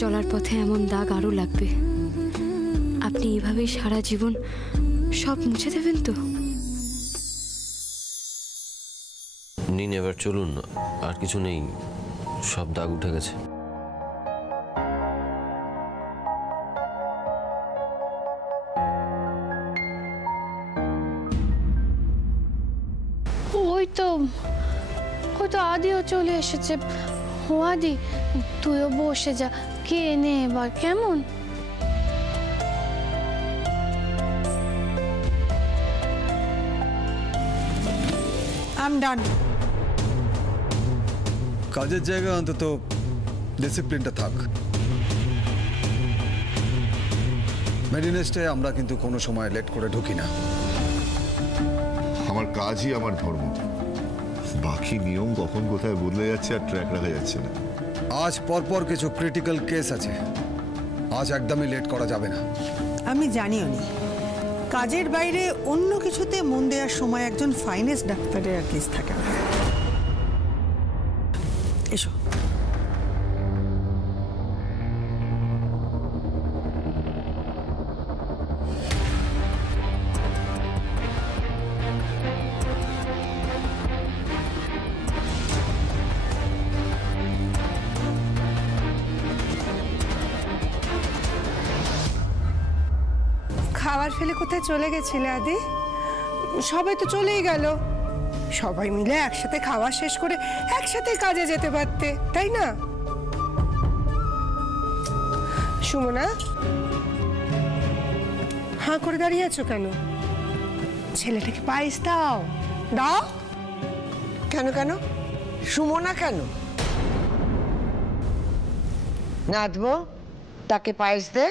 চলার পথে এমন দাগ আরো লাগবে। আপনি এভাবেই সারা জীবন সব মুছে দেবেন তো? নিন, এবার চলুন, আর কিছু নেই, সব দাগ উঠে গেছে। ওই তো আদিও চলে এসেছে। ও আদি, তুইও বসে যা, কে নে এবার, কেমন? I'm done. কাজের জায়গা অন্তত ডিসিপ্লিনটা থাক। মেডিনেস্টে আমরা কিন্তু কোনো সময় লেট করে ঢুকি না। আমার কাজই আমার ধর্ম, বাকি নিয়ম কখন কোথায় বদলে যাচ্ছে আর ট্র্যাক রাখা যাচ্ছে না। আজ পরপর কিছু ক্রিটিক্যাল কেস আছে, আজ একদমই লেট করা যাবে না। আমি জানিও নি কাজের বাইরে অন্য কিছুতে মন দেওয়ার সময় একজন ফাইনেস্ট ডাক্তারের অ্যাটলিস্ট থাকে না। এসো। খাবার ফেলে কোথায় চলে গেছিলে আদি? সবাই তো চলেই গেল, সবাই মিলে একসাথে খাওয়া শেষ করে একসাথে কাজে যেতে পারতে, তাই না? সুমনা, হাঁ করে দাঁড়িয়ে আছো কেন? ছেলেটাকে পায়েস দাও। দাও। কেন কেন? সুমনা কেন? নাচবো, তাকে পায়েস দে।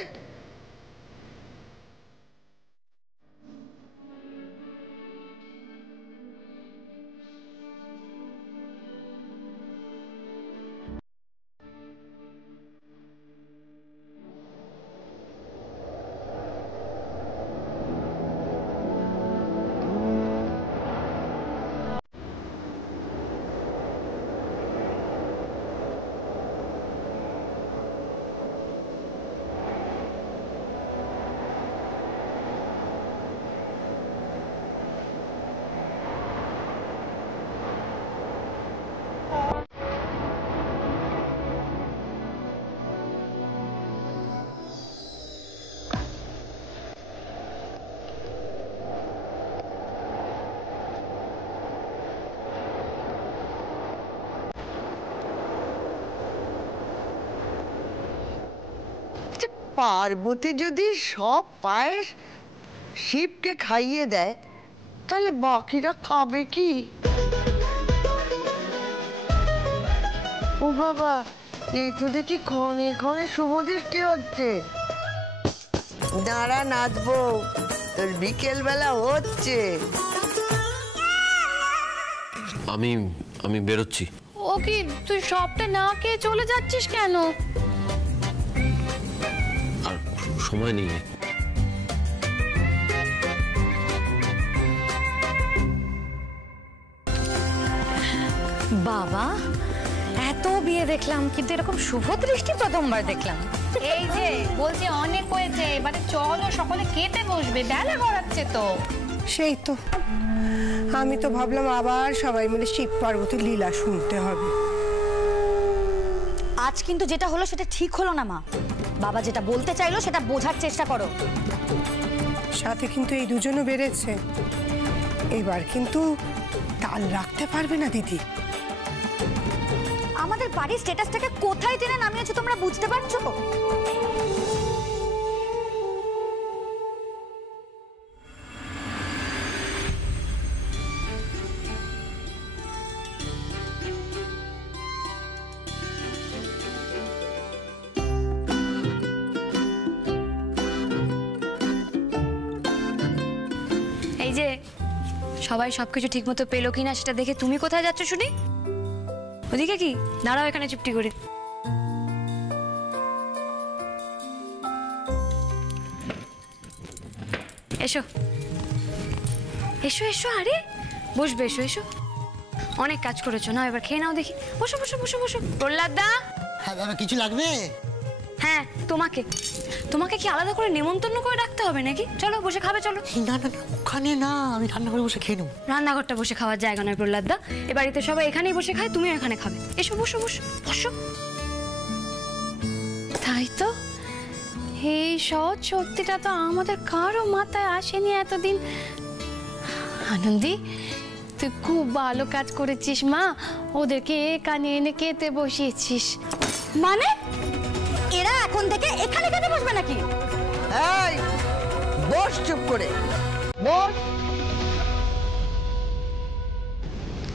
পার্বতী যদি সব পায়েস শিবকে খাইয়ে দেয়, তাহলে বাকিরা খাবে কি? ও বাবা, একটু দেখি ক্ষণে ক্ষণে শুভদৃষ্টি হচ্ছে। দাঁড়া, নাচবো, তোর বিকেল বেলা হচ্ছে। আমি বেরোচ্ছি। ও কি, তুই সবটা না খেয়ে চলে যাচ্ছিস কেন? আর সময় নেই। বাবা, এত বিয়ে দেখলাম কিন্তু এরকম শুভ দৃষ্টি প্রথমবার দেখলাম। এই যে বলছি অনেক হয়েছে, এবারে চলো সকলে খেতে বসবে, বেলা গড়াচ্ছে তো। সেই তো, আমি তো ভাবলাম আবার সবাই মিলে শিব পার্বতীর লীলা শুনতে হবে। আজ কিন্তু যেটা হলো সেটা ঠিক হলো না মা। বাবা যেটা বলতে চাইলো সেটা বোঝার চেষ্টা করো। সাথে কিন্তু এই দুজনও বেড়েছে, এবার কিন্তু তাল রাখতে পারবে না দিদি। আমাদের বাড়ির স্ট্যাটাসটাকে কোথায় টেনে নামিয়েছো তোমরা বুঝতে পারছো? এই যে সবাই সবকিছু ঠিক মতো পেলো কিনা সেটা দেখে তুমি কোথায় যাচ্ছ শুনি? ওদিকে কি দাঁড়াও এখানে চুপটি করে। এসো এসো এসো, আরে বসবে, এসো এসো। অনেক কাজ করেছো না, এবার খেয়ে নাও দেখি। বসো বসো বসো বসো। প্রহ্লাদ দা, হ্যাঁ বাবা, কিছু লাগবে? হ্যাঁ তোমাকে তোমাকে কি আলাদা করে নেমন্তন্ন করে রাখতে হবে নাকি? চলো বসে খাবে, চলো। না না না, ওখানে না, আমি রান্নাঘরে বসে খেয়ে নেবো। রান্নাঘরটা বসে খাওয়ার জায়গা নয় প্রহ্লাদদা, এ বাড়িতে সবাই এখানেই বসে খায়, তুমিও এখানে খাবে। এসো বসো বসো বসো। তাই তো, এই সহজ সত্যিটা তো আমাদের কারো মাথায় আসেনি এতদিন। আনন্দি, তুই খুব ভালো কাজ করেছিস মা, ওদেরকে এখানে এনে খেতে বসিয়েছিস। মানে এরা এখন থেকে এখানে খেতে বসবে নাকি? এই বস চুপ করে, বস।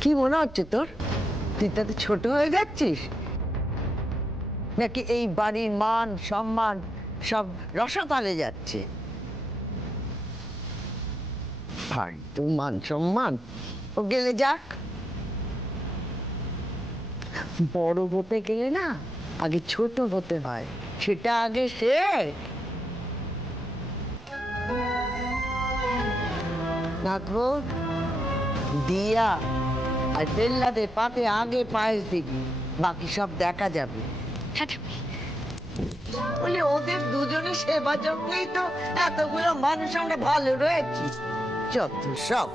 কি মনে হচ্ছে তোর? তুই তাতে ছোট হয়ে যাচ্ছিস নাকি এই বাড়ির মান সম্মান সব রসাতলে যাচ্ছে? ফালতু মান সম্মান, ও গেলে যাক। বড় হতে গেলে না আগে ছোট হতে হয়, সেটা আগে শেখ। নাথবো, দিয়া আর পেল্লাদের পাতে আগে পায়েস দিবি, বাকি সব দেখা যাবে। বলে ওদের দুজনের সেবা যত্নেই তো এতগুলো মানুষ আমরা ভালো রয়েছি। যত সব।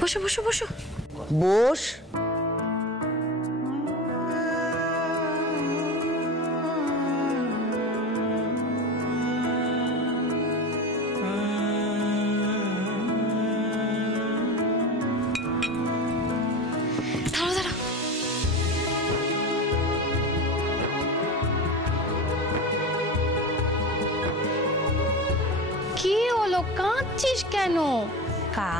বসো বসো বসো বস। দাঁড়াও দাঁড়াও। কি হলো, কাঁদছিস কেন? কা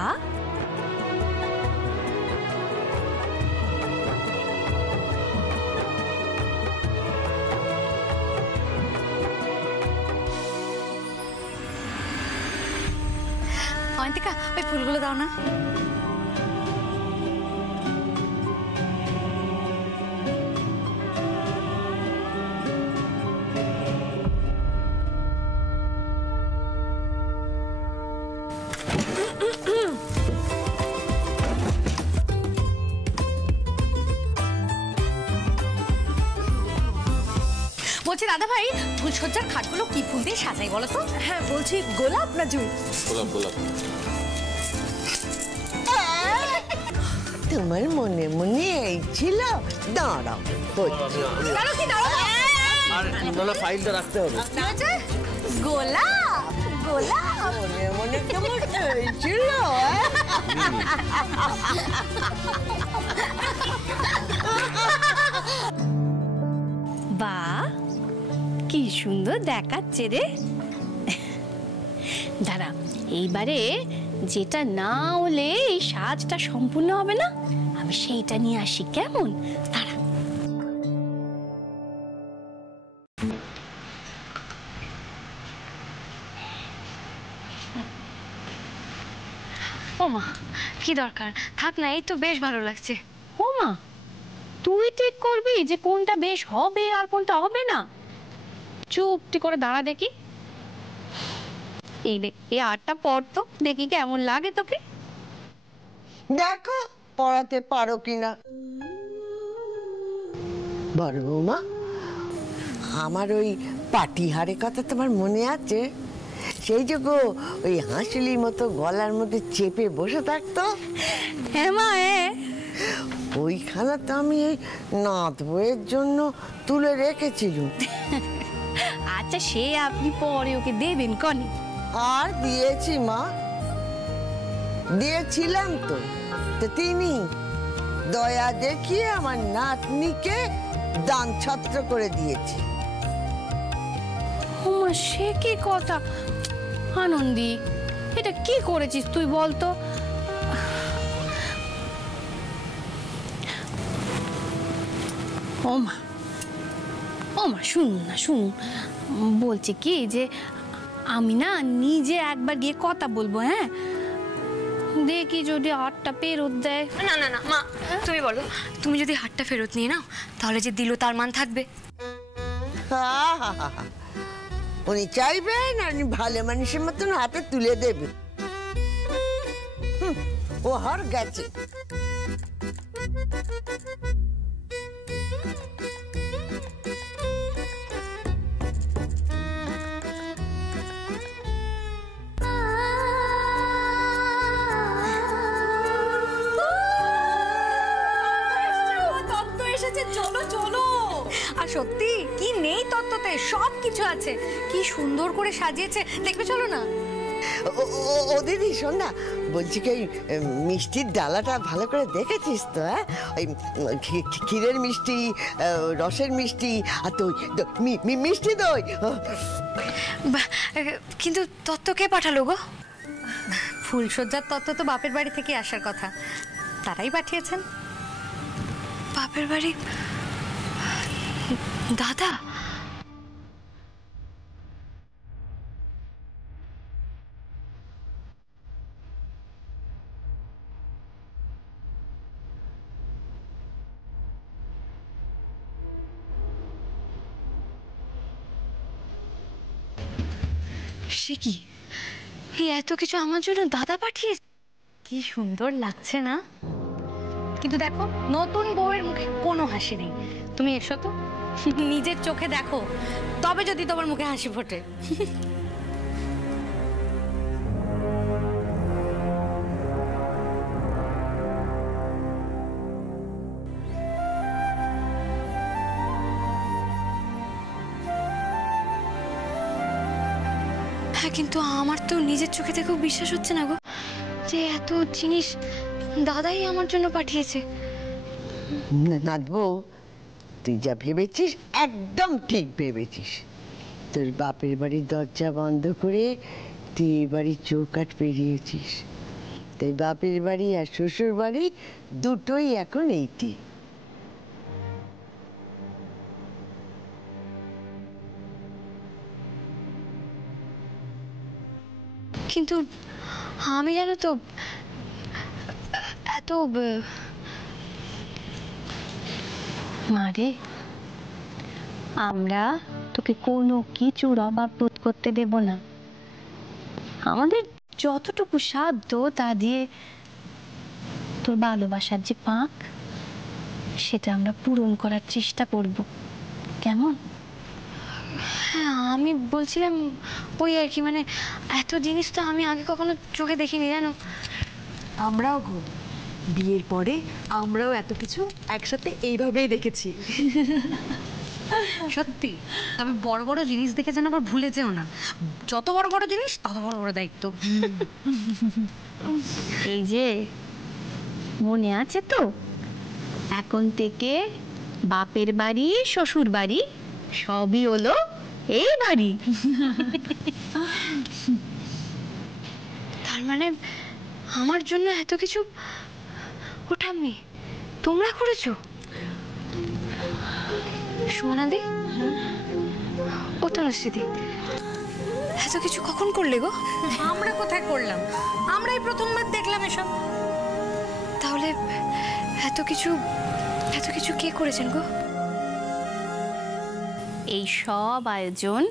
অয়ন্তিকা, ওই ফুলগুলো দাও না। বলছি দাদা ভাই, ফুলসজ্জার খাটগুলো কি ফুল দিয়ে সাজাই বলো তো? হ্যাঁ বলছি, গোলাপ না জুঁই? গোলাপ গোলাপ। তোমার মনে মনে এই ছিল? দাঁড়াও, ফাইলটা রাখতে হবে। গোলাপ গোলাপ মনে মনে কেমন এই ছিল? বাহ, কি সুন্দর দেখাচ্ছে রে। দাঁড়া, এইবারে যেটা না হলে এই সাজটা সম্পূর্ণ হবে না, আমি সেইটা নিয়ে আসি, কেমন? দাঁড়া। ও মা, কি দরকার, থাক না, এই তো বেশ ভালো লাগছে। ও মা, তুই ঠিক করবি যে কোনটা বেশ হবে আর কোনটা হবে না? চুপটি করে দাঁড়া দেখি। এই আরটা পর তো দেখি কেমন লাগে তোকে। দেখো পড়াতে পারো কিনা। বড় বৌমা, আমার ওই পাটিহারের কথা তোমার মনে আছে? সেই যে গো, ওই হাঁসুলির মতো গলার মধ্যে চেপে বসে থাকতো। হ্যাঁ মা, ওইখানে তো আমি এই নাত বইয়ের জন্য তুলে রেখেছিলাম। আচ্ছা, সে আপনি পরে ওকে দেবেন কনে? আর দিয়েছি মা, দিয়েছিলাম তো। তো তিনি দয়া দেখিয়ে আমার নাতনিকে দান ছত্র করে দিয়েছি। ও মা, সে কি কথা? আনন্দি, এটা কি করেছিস তুই বলতো? ও মা, ও মা, শুনুন না, শুনুন। বলছি কি যে আমি না নিজে একবার গিয়ে কথা বলবো, হ্যাঁ? দেখি যদি হাতটা ফেরত দেয়। না না না মা, তুমি বলো, তুমি যদি হাতটা ফেরত নিয়ে নাও তাহলে যে দিল তার মান থাকবে। উনি চাইবেন আর উনি ভালো মানুষের মতন হাতে তুলে দেবে। ও হার গেছে। সত্যি কি নেই তত্ত্বতে সব কিছু আছে, কি সুন্দর করে সাজিয়েছে, দেখবে চলো না। ও দিদি শোন না, বলছি কি মিষ্টির ডালাটা ভালো করে দেখেছিস তো? হ্যাঁ, ওই ক্ষীরের মিষ্টি, রসের মিষ্টি, আর তো মিষ্টি দই। কিন্তু তত্ত্ব কে পাঠালো গো? ফুলসজ্জার তত্ত্ব তো বাপের বাড়ি থেকে আসার কথা, তারাই পাঠিয়েছেন। বাপের বাড়ি? দাদা? সে কি, এই এত কিছু আমার জন্য দাদা পাঠিয়েছে? কি সুন্দর লাগছে না? কিন্তু দেখো নতুন বউয়ের মুখে কোনো হাসি নেই। তুমি এসো তো, নিজের চোখে দেখো, তবে যদি তোমার মুখে হাসি ফোটে। হ্যাঁ, কিন্তু আমার তো নিজের চোখে দেখেও বিশ্বাস হচ্ছে না গো, যে এত জিনিস দাদাই আমার জন্য পাঠিয়েছে। নাথবউ, তুই যা ভেবেছিস একদম ঠিক ভেবেছিস। তোর বাপের বাড়ির দরজা বন্ধ করে তুই এই বাড়ির চৌকাঠ পেরিয়েছিস। তাই বাপের বাড়ি আর শ্বশুর বাড়ি দুটোই এখন এইটি। কিন্তু আমি জানো তো এত মারে, আমরা তোকে কোনো কিছুর অভাব বোধ করতে দেব না। আমাদের যতটুকু সাধ্য তা দিয়ে তোর ভালোবাসার যে পাক, সেটা আমরা পূরণ করার চেষ্টা করব, কেমন? হ্যাঁ, আমি বলছিলাম ওই আর কি, মানে এত জিনিস তো আমি আগে কখনো চোখে দেখিনি জানো। আমরাও গো, বিয়ের পরে আমরাও এত কিছু একসাথে এইভাবেই দেখেছি। সত্যি, তবে বড় বড় জিনিস দেখে যেন আবার ভুলে যেও না। যত বড় বড় জিনিস তত বড় বড় দায়িত্ব। এই যে মনে আছে তো, এখন থেকে বাপের বাড়ি শ্বশুর বাড়ি সবই হলো এই বাড়ি। তার মানে আমার জন্য এত কিছু ওটা তোমরা করেছো? সোনাদি, ও তনুশ্রীদি, এত কিছু কখন করলে গো? আমরা কোথায় করলাম, আমরাই প্রথমবার দেখলাম এসব। তাহলে এত কিছু কে করেছেন গো? এই সব আয়োজন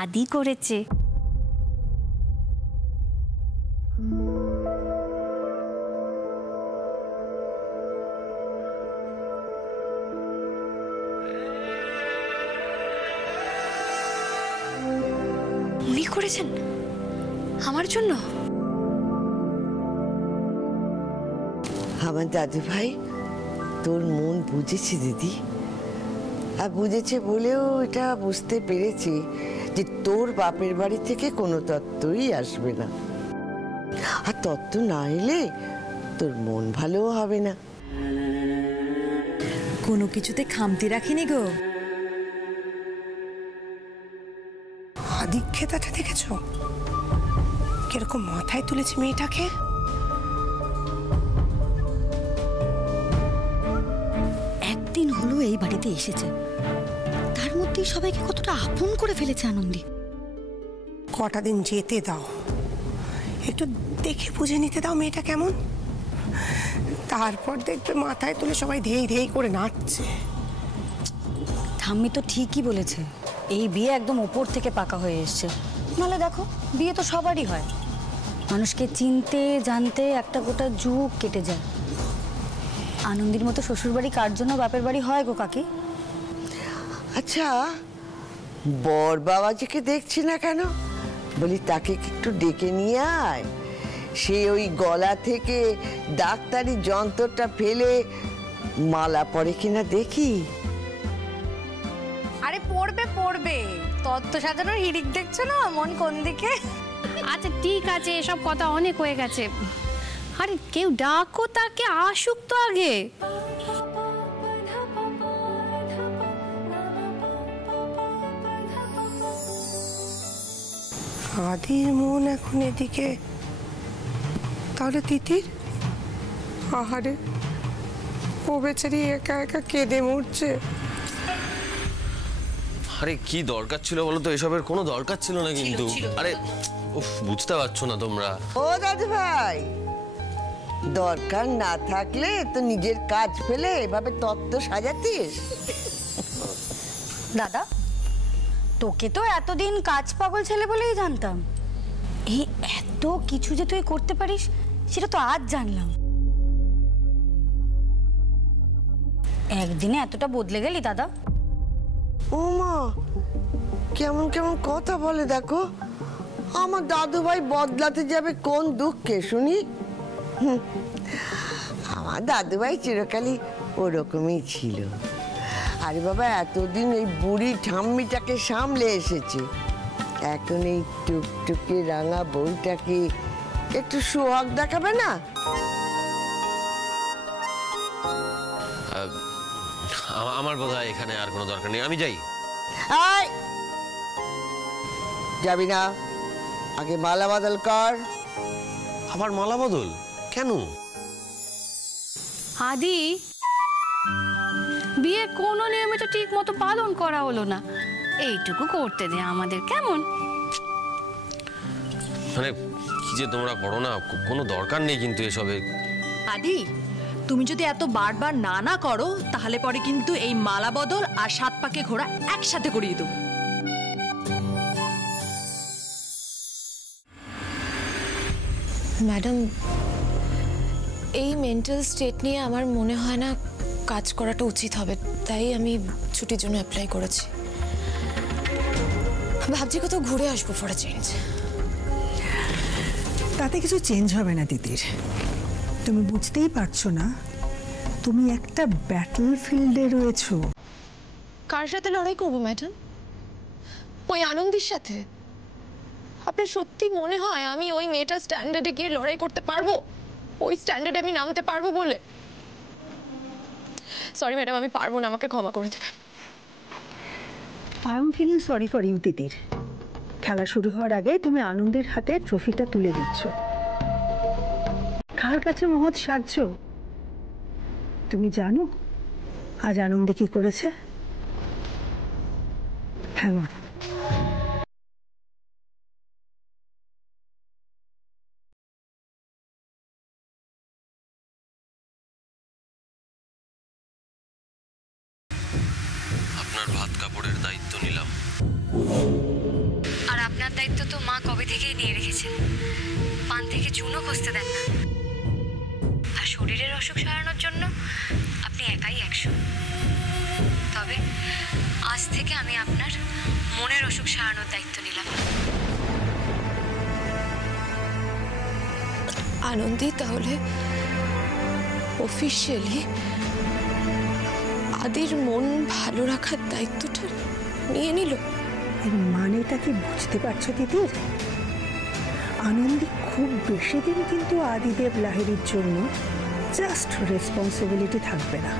আদি করেছে। উনি করেছেন আমার জন্য? আমার দাদু ভাই তোর মন বুঝেছে দিদি, আর বুঝেছে বলেও এটা বুঝতে পেরেছি যে তোর বাপের বাড়ি থেকে কোনো তত্ত্বই আসবে না, আর তত্ত্ব না এলে তোর মন ভালোও হবে না। কোনো কিছুতে খামতি রাখিনি গো। আদিক্ষেতাটা দেখেছো কিরকম মাথায় তুলেছে মেয়েটাকে? একদিন হলো এই বাড়িতে এসেছে, তার মধ্যেই সবাইকে কতটা আপন করে ফেলেছে আনন্দী। কটা দিন যেতে দাও, একটু দেখে বুঝে নিতে দাও মেয়েটা কেমন, তারপর দেখবে মাথায় তুলে সবাই ধেই ধেই করে নাচছে। ঠাম্মি তো ঠিকই বলেছে, এই বিয়ে একদম ওপর থেকে পাকা হয়ে এসছে। নাহলে দেখো, বিয়ে তো সবারই হয়, মানুষকে চিনতে জানতে একটা গোটা যুগ কেটে যায়। আনন্দীর মতো শ্বশুরবাড়ি কার জন্য বাপের বাড়ি হয় গো কাকি? আচ্ছা, বর বাবাজিকে দেখছি না কেন? বলি তাকে একটু ডেকে নিয়ে আয়, সে ওই গলা থেকে ডাক্তারি যন্ত্রটা ফেলে মালা পরে কিনা দেখি। আরে পড়বে পড়বে, তত্ত্ব সাজানোর হিড়িক দেখছো না মন কোন দিকে। আচ্ছা ঠিক আছে, এসব কথা অনেক হয়ে গেছে। আরে কেউ ডাকো, তাকে আসুক তো আগে। আদির মন এখন এদিকে, তাহলে তিতির? আহারে, ও বেচারি একা একা কেঁদে মরছে। আরে কি দরকার ছিল বলো তো, এসবের কোনো দরকার ছিল না কিন্তু। আরে উফ, বুঝতে পারছো না তোমরা? ও দাদু ভাই, দরকার না থাকলে তো নিজের কাজ ফেলে এভাবে তত্ত্ব সাজাতিস? দাদা, তোকে তো এতদিন কাজ পাগল ছেলে বলেই জানতাম। এই এত কিছু যে তুই করতে পারিস সেটা তো আজ জানলাম। একদিনে এতটা বদলে গেলি দাদা। ও মা, কেমন কেমন কথা বলে দেখো। আমার দাদু ভাই বদলাতে যাবে কোন দুঃখে শুনি? আমার দাদু ভাই চিরকালই ওরকমই ছিল। আরে বাবা, এতদিন এই বুড়ি ঠাম্মিটাকে সামলে এসেছে, এখন এই টুকটুকে রাঙা বউটাকে একটু সোহাগ দেখাবে না? আমার বোধহয় এখানে আর কোনো দরকার নেই, আমি যাই। যাবি না, আগে মালা বদল কর। আবার মালা বদল কেন? আদি, বিয়ে কোনো নিয়মে তো ঠিক মতো পালন করা হলো না, এইটুকু করতে দে আমাদের, কেমন? মানে কি যে তোমরা করো না, কোনো দরকার নেই কিন্তু এসবে। আদি, তুমি যদি এত বারবার না না করো তাহলে পরে কিন্তু এই মালা বদল আর 7 পাকে ঘোড়া একসাথে করিয়ে দেবো। ম্যাডাম, এই মেন্টাল স্টেট নিয়ে আমার মনে হয় না কাজ করাটা উচিত হবে, তাই আমি ছুটির জন্য অ্যাপ্লাই করেছি। ভাবছি কোথাও ঘুরে আসবো ফর আ চেঞ্জ। তাতে কিছু চেঞ্জ হবে না তিতির, তুমি বুঝতেই পারছো না তুমি একটা ব্যাটল ফিল্ডে রয়েছো। কার সাথে লড়াই করবো ম্যাডাম? ওই আনন্দের সাথে? আপনার সত্যি মনে হয় আমি ওই মেয়েটার স্ট্যান্ডার্ডে গিয়ে লড়াই করতে পারবো? ওই স্ট্যান্ডার্ডে আমি নামতে পারবো বলে? সরি ম্যাডাম, আমি পারবো না, আমাকে ক্ষমা করে দেবেন। I am feeling sorry for you Titir. খেলা শুরু হওয়ার আগে তুমি আনন্দের হাতে ট্রফিটা তুলে দিচ্ছ। কার কাছে মহৎ সাহায্য? তুমি জানো আজ আনন্দে কি করেছে? হ্যাঁ, আপনার ভাত কাপড়ের দায়িত্ব নিলাম। আর আপনার দায়িত্ব তো মা কবে থেকেই নিয়ে রেখেছেন, পান থেকে চুনও খসতে দেন না। আর শরীরের অসুখ সারানোর জন্য আপনি একাই 100। তবে আজ থেকে আমি আপনার মনের অসুখ সারানোর দায়িত্ব নিলাম। আনন্দী তাহলে অফিসিয়ালি আদির মন ভালো রাখার দায়িত্বটা নিয়ে নিল। এর মানেটা কি বুঝতে পারছো তিতির? আনন্দী খুব বেশি দিন কিন্তু আদিদেব লাহিড়ীর জন্য জাস্ট রেসপন্সিবিলিটি থাকবে না।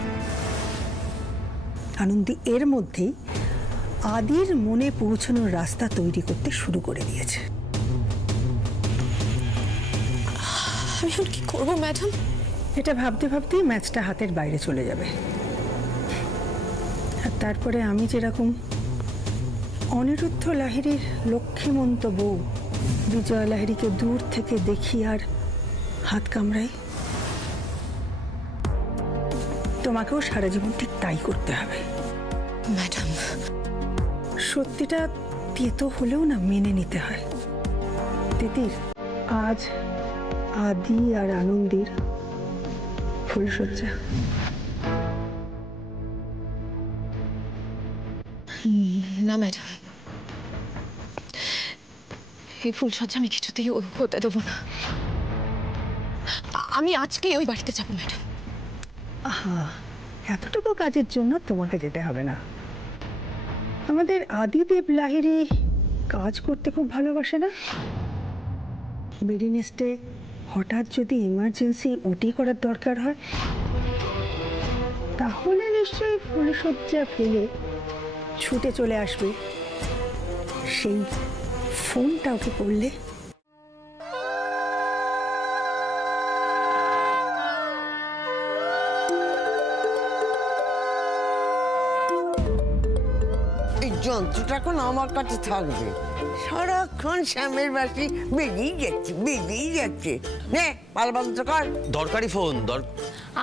আনন্দী এর মধ্যেই আদির মনে পৌঁছানোর রাস্তা তৈরি করতে শুরু করে দিয়েছে। আমি এখন কি করবো ম্যাডাম? এটা ভাবতে ভাবতেই ম্যাচটা হাতের বাইরে চলে যাবে। আর তারপরে আমি যেরকম অনিরুদ্ধ লাহিড়ীর লক্ষ্মীমন্ত বউ বিজয়া লাহিড়ীকে দূর থেকে দেখি আর হাত কামড়াই, তোমাকেও সারা জীবন ঠিক তাই করতে হবে ম্যাডাম। সত্যিটা তেতো হলেও না মেনে নিতে হয় তিতির। আজ আদি আর আনন্দীর ফুলসজ্জা। না ম্যাডাম, এই ফুলসজ্জা আমি কিছুতেই হতে দেবো না। আমি আজকেই ওই বাড়িতে যাবো ম্যাডাম। আহা, এতটুকু কাজের জন্য তোমাকে যেতে হবে না। আমাদের আদিদেব লাহিড়ী কাজ করতে খুব ভালোবাসে না? মেডিনেস্টে হঠাৎ যদি ইমার্জেন্সি ওটি করার দরকার হয়, তাহলে নিশ্চয়ই ফুলসজ্জা ফেলে ছুটে চলে আসবে। সেই ফোনটা ওকে করলে যন্ত্রটা এখন আমার কাছে থাকবে, সারাক্ষণ শ্যামের বাসি বেরিয়ে যাচ্ছে। নে মালবন্ধ কর। দরকারি ফোন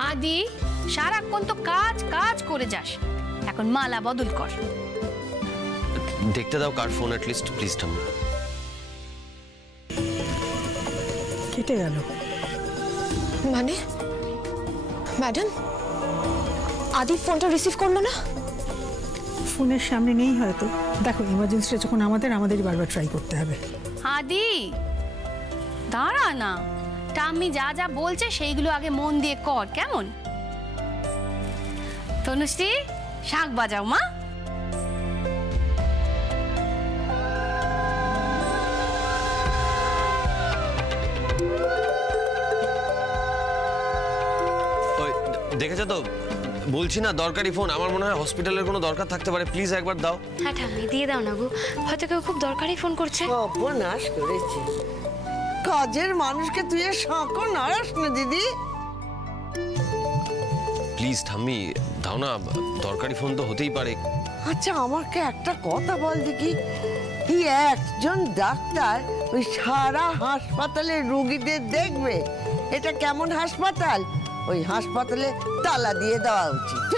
আদি সারাক্ষণ তো কাজ কাজ করে যাস, এখন মালা বদল কর। দেখতে দাও কার ফোন অ্যাটলিস্ট, প্লিজ ঠাম্মি। কেটে গেল। মানে ম্যাডাম, আদি ফোনটা রিসিভ করলো না? ফোনের সামনে নেই হয়তো। দেখো, ইমার্জেন্সিটা যখন আমাদেরই বারবার ট্রাই করতে হবে। আদি দাঁড়া না, টাম্মি যা যা বলছে সেইগুলো আগে মন দিয়ে কর, কেমন? তনুশ্রী, শাঁখ বাজাও মা। দেখেছো তো, বলছি না দরকারি ফোন। আমার মনে হয় হসপিটালের কোনো দরকার থাকতে পারে, প্লিজ একবার দাও। হ্যাঁ ঠাম্মি, দিয়ে দাও না গো, হয়তো কেউ খুব দরকারি ফোন করছে। অপনাশ করেছে কাজের মানুষকে, তুই শাঁখও নাড়াস না দিদি। প্লিজ ঠাম্মি দাও না, দরকারি ফোন তো হতেই পারে। আচ্ছা আমাকে একটা কথা বল দেখি, এই একজন ডাক্তার ওই সারা হাসপাতালের রোগীদের দেখবে? এটা কেমন হাসপাতাল? ওই হাসপাতালে তালা দিয়ে দেওয়া উচিত।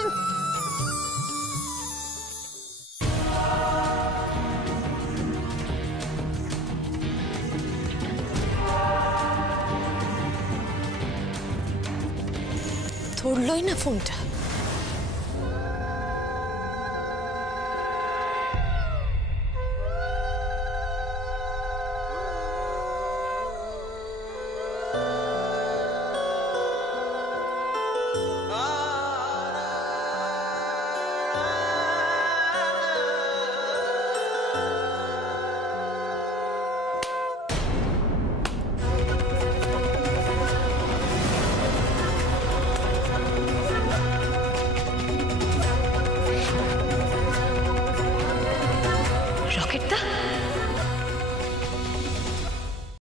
ধরলই না ফোনটা।